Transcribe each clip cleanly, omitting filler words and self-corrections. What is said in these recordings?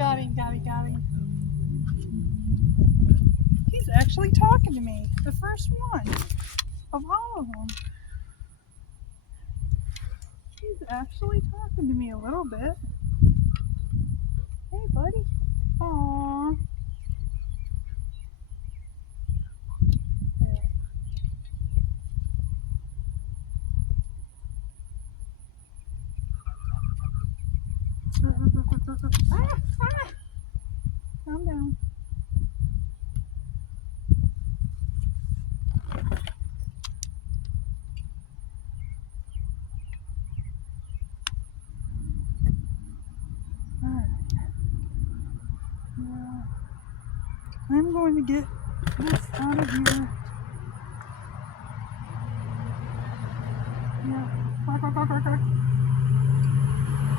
Got him, got him, got him. He's actually talking to me. The first one of all of them. He's actually talking to me a little bit. Hey, buddy. Aww. Calm down. Alright. Yeah. I'm going to get this out of here. Yeah. Quack, quack, quack, quack, quack.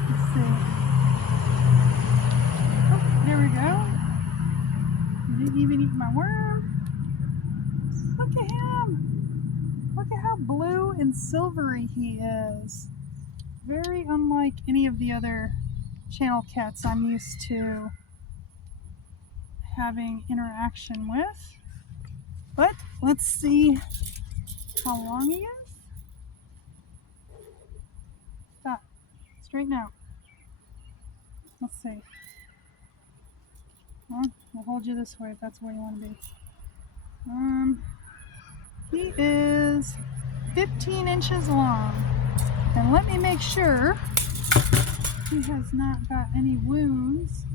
Let's see. Oh, there we go. He didn't even eat my worm. Look at him. Look at how blue and silvery he is. Very unlike any of the other channel cats I'm used to having interaction with. But let's see how long he is. Stop. Straighten out. Let's see. Well, we'll hold you this way if that's where you want to be. He is 15 inches long. And let me make sure he has not got any wounds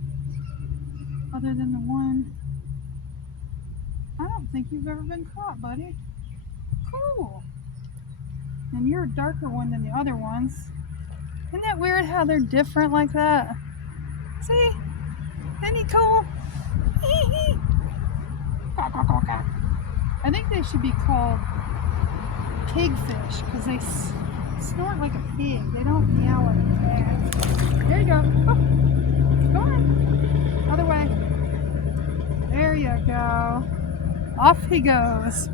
other than the one. I don't think you've ever been caught, buddy. Cool. And you're a darker one than the other ones. Isn't that weird how they're different like that? See? Isn't he cool? I think they should be called pigfish because they snort like a pig. They don't meow like a cat. There you go. Oh, go on. Other way. There you go. Off he goes.